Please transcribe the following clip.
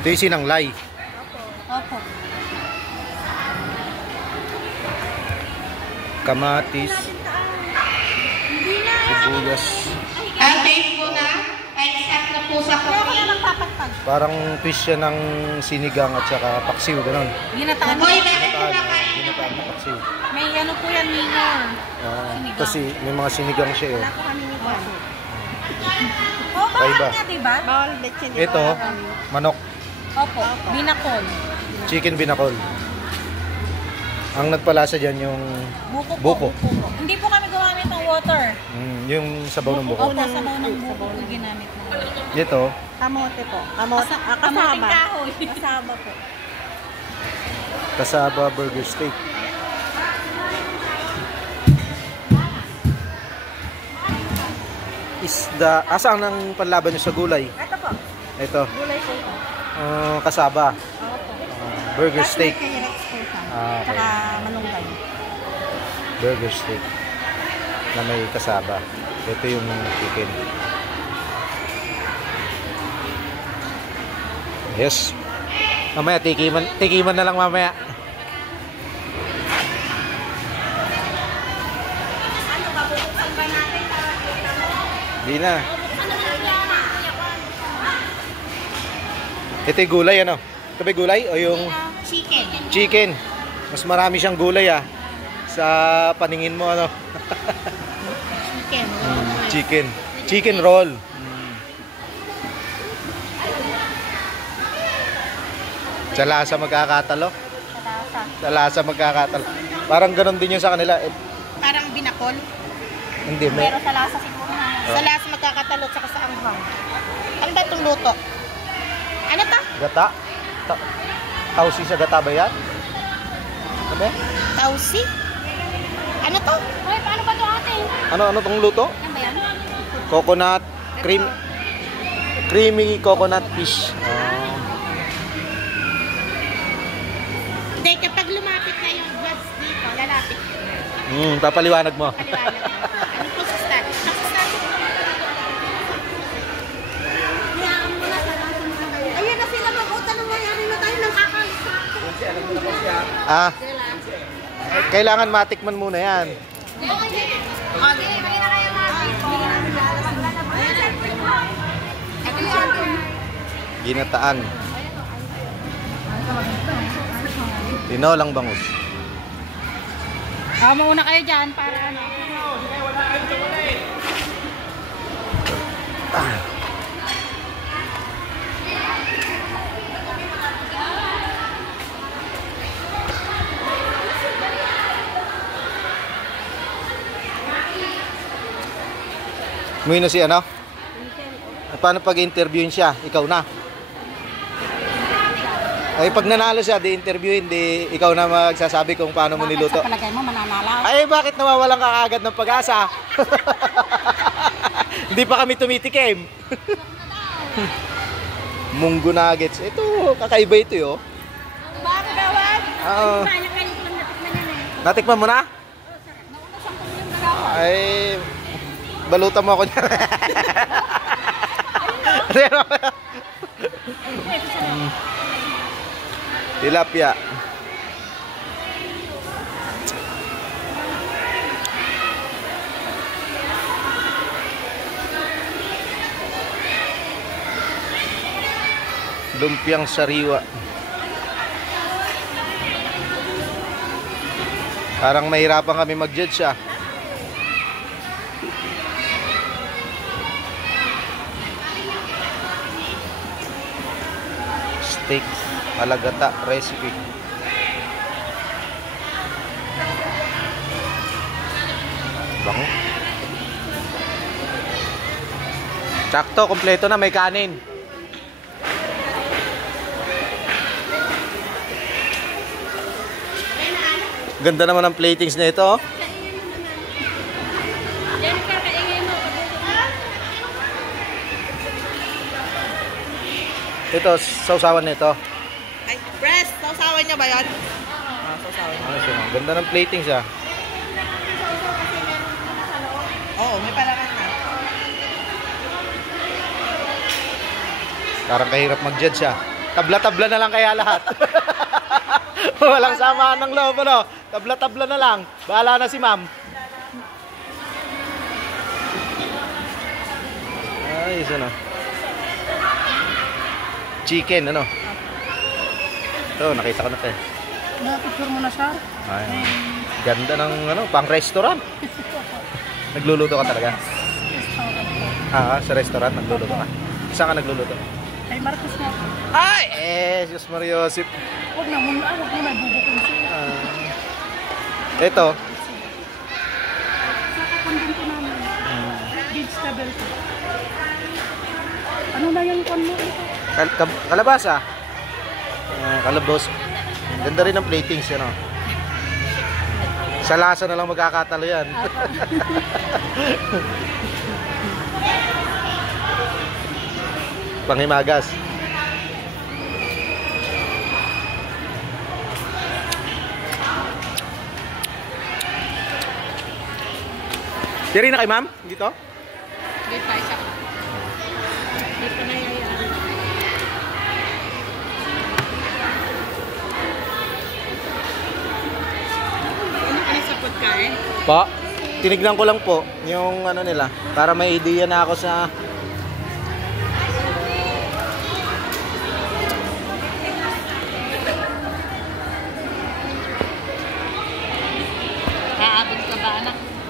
Ito yung sinanglay. Opo. Kamatis. Sibuyas. Taste po na. Except na po sa Ako na magpapagpag. Parang twist siya ng sinigang at saka paksiw, gano'n. Ginataan. Ginataan na paksiw. May ano po yan, minor. Sinigang. Kasi may mga sinigang siya eh. Wala po kami nito. Oh, bawal Kaiba. nga, diba? Bawal betchin. Ito, manok. Opo, binakol. Chicken binakol. Ang nagpalasa dyan yung buko. Hindi po kami gumamit ng water. Yung sabaw ng buko. Opo, sabaw ng buko po ginamit mo. Ito, Kamote po. Kamuting kahoy. Kasama po. kasaba burger steak. Isda. Asang ang panlaban nyo sa gulay? Ito po. Ito. Gulay po ito. Kasaba. Opo. Burger steak. Okay. Okay. Tsaka malunggay. Burger steak na may kasaba. Ito yung chicken. Yes. Mamaya tikiman na lang mamaya. Ano ba bubuksan ba natin para kita mo? Di na. Ito yung gulay ano? Ito ba yung gulay o yung Chicken. chicken? Mas marami siyang gulay sa paningin mo ano? Chicken. Chicken. Chicken roll. Sa lasa magkakatalo. Sa lasa magkakatalo. Parang ganun din yun sa kanila. Parang binakol. Hindi, may... Pero sa lasa siguro na. Sa lasa magkakatalo tsaka sa anghang. Ano ba itong luto? Ano ta? Gata? Tausi sa gata ba yan? Ano? Tausi? Ano to? Hoy, paano ba ito ate? Ano tong luto? Ano ba yan? Coconut creamy coconut fish. Hindi, kapag lumapit na yung gloves dito, lalapit. Papaliwanag mo. Paliwanag. Ano po sa start? Sa start. Ayun na sila mag-utan ng mayari na tayo ng kakaisa. Kailangan matikman muna yan. Okay, may na kayo Ginataan. Tinolang bangus. mauna kayo dyan para ano. Umuwi na si ano? Paano pag-interviewin siya? Ikaw na. Ay, pag nanalo siya, di-interviewin, di ikaw na magsasabi kung paano mo niluto. Sa palagay mo, mananalaw? Ay, bakit nawawalan ka agad ng pag-asa? Hindi pa kami tumitikim. Munggo nuggets. Ito, kakaiba ito yo. Bakit gawad? Oo. Natikman mo na? Ay, balutan mo ako niya. Tilapia. Lumpiang sariwa. Parang mahirapan kami mag-judge Steak alagata recipe. Bango. Sakto, kompleto na, may kanin. Ganda naman ang platings na ito. Ito, sausawan nito. Ay, breast. Sausawan niya ba yan? Sausawan niya. Ganda ng platings Oo, may palaman na. Parang kahirap mag-judge Tabla-tabla na lang kaya lahat. Walang samaan ng loob, ano? Tabla-tabla na lang. Bahala na si ma'am. Ay, isa na. Chicken, ano? Ito, nakita ko na ito. Na-picture mo na siya? Ay, ganda ng ano, pang restaurant. Nagluluto ka talaga? Sa restaurant nagluluto ka? Saan ka nagluluto? Ay, Marcos na. Ay! Diyos Mario Joseph. Huwag na muna bubukin siya. Ito. Sa kakondin ko namin. Vegetable ko. Ano na yung kon mo ito? Kalabasa. Kalabos. Ganda rin ng platings, ano? Sa lasa na lang magkakatalo yan. Panghimagas. Diri na kay ma'am? Dito? Hindi pa isa. Hindi pa nangyayari. Ano ka sa pagkain? Pa, tinignan ko lang po yung ano nila para may idea na ako sa